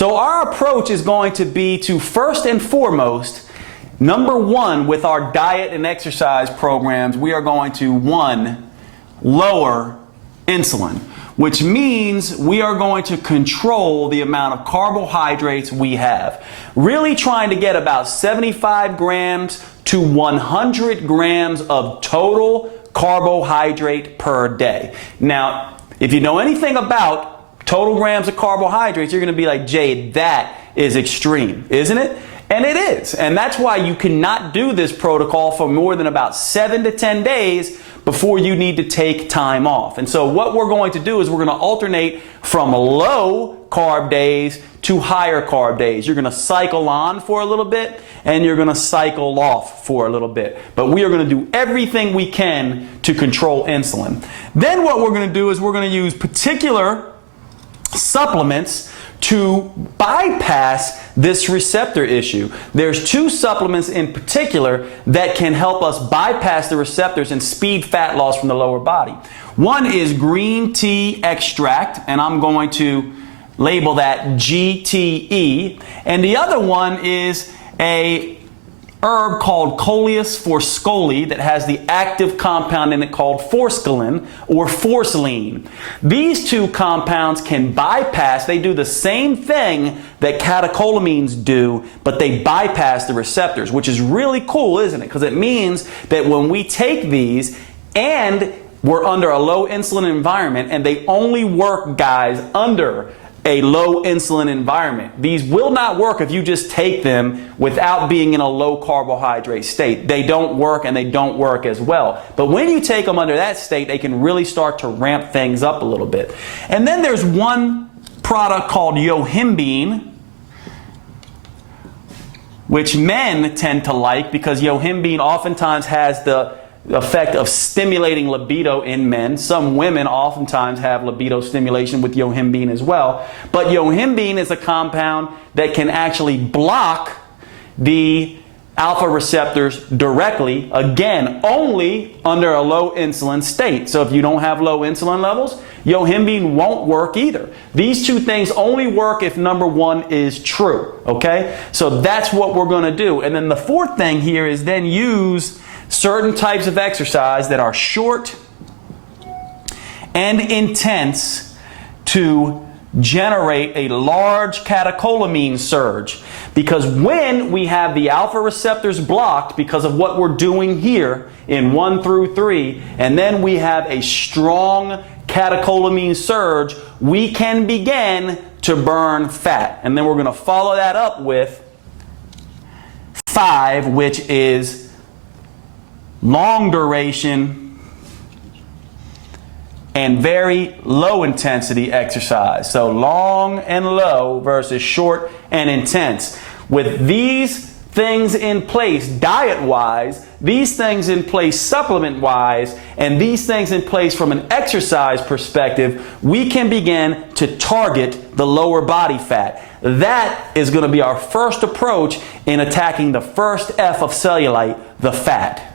So our approach is going to be to, first and foremost, number one, with our diet and exercise programs, we are going to, one, lower insulin, which means we are going to control the amount of carbohydrates we have. Really trying to get about 75 grams to 100 grams of total carbohydrate per day. Now, if you know anything about total grams of carbohydrates, you're going to be like, Jade, that is extreme, isn't it? And it is. And that's why you cannot do this protocol for more than about 7 to 10 days before you need to take time off. And so what we're going to do is we're going to alternate from low carb days to higher carb days. You're going to cycle on for a little bit and you're going to cycle off for a little bit. But we are going to do everything we can to control insulin. Then what we're going to do is we're going to use particular supplements to bypass this receptor issue. There's two supplements in particular that can help us bypass the receptors and speed fat loss from the lower body. One is green tea extract, and I'm going to label that GTE. And the other one is a herb called Coleus Forskohlii that has the active compound in it called Forskohlii or Forskohlii. These two compounds can bypass, they do the same thing that catecholamines do, but they bypass the receptors, which is really cool, isn't it? Because it means that when we take these and we're under a low insulin environment, and they only work, guys, under a low insulin environment. These will not work if you just take them without being in a low carbohydrate state. They don't work, and they don't work as well. But when you take them under that state, they can really start to ramp things up a little bit. And then there's one product called yohimbine, which men tend to like because yohimbine oftentimes has the effect of stimulating libido in men. Some women oftentimes have libido stimulation with yohimbine as well. But yohimbine is a compound that can actually block the alpha receptors directly, again, only under a low insulin state. So if you don't have low insulin levels, yohimbine won't work either. These two things only work if number one is true, okay? So that's what we're going to do. And then the fourth thing here is then use certain types of exercise that are short and intense to generate a large catecholamine surge. Because when we have the alpha receptors blocked because of what we're doing here in 1 through 3, and then we have a strong catecholamine surge, we can begin to burn fat. And then we're going to follow that up with 5, which is long duration and very low intensity exercise. So long and low versus short and intense. With these things in place diet-wise, these things in place supplement-wise, and these things in place from an exercise perspective, we can begin to target the lower body fat. That is going to be our first approach in attacking the first F of cellulite, the fat.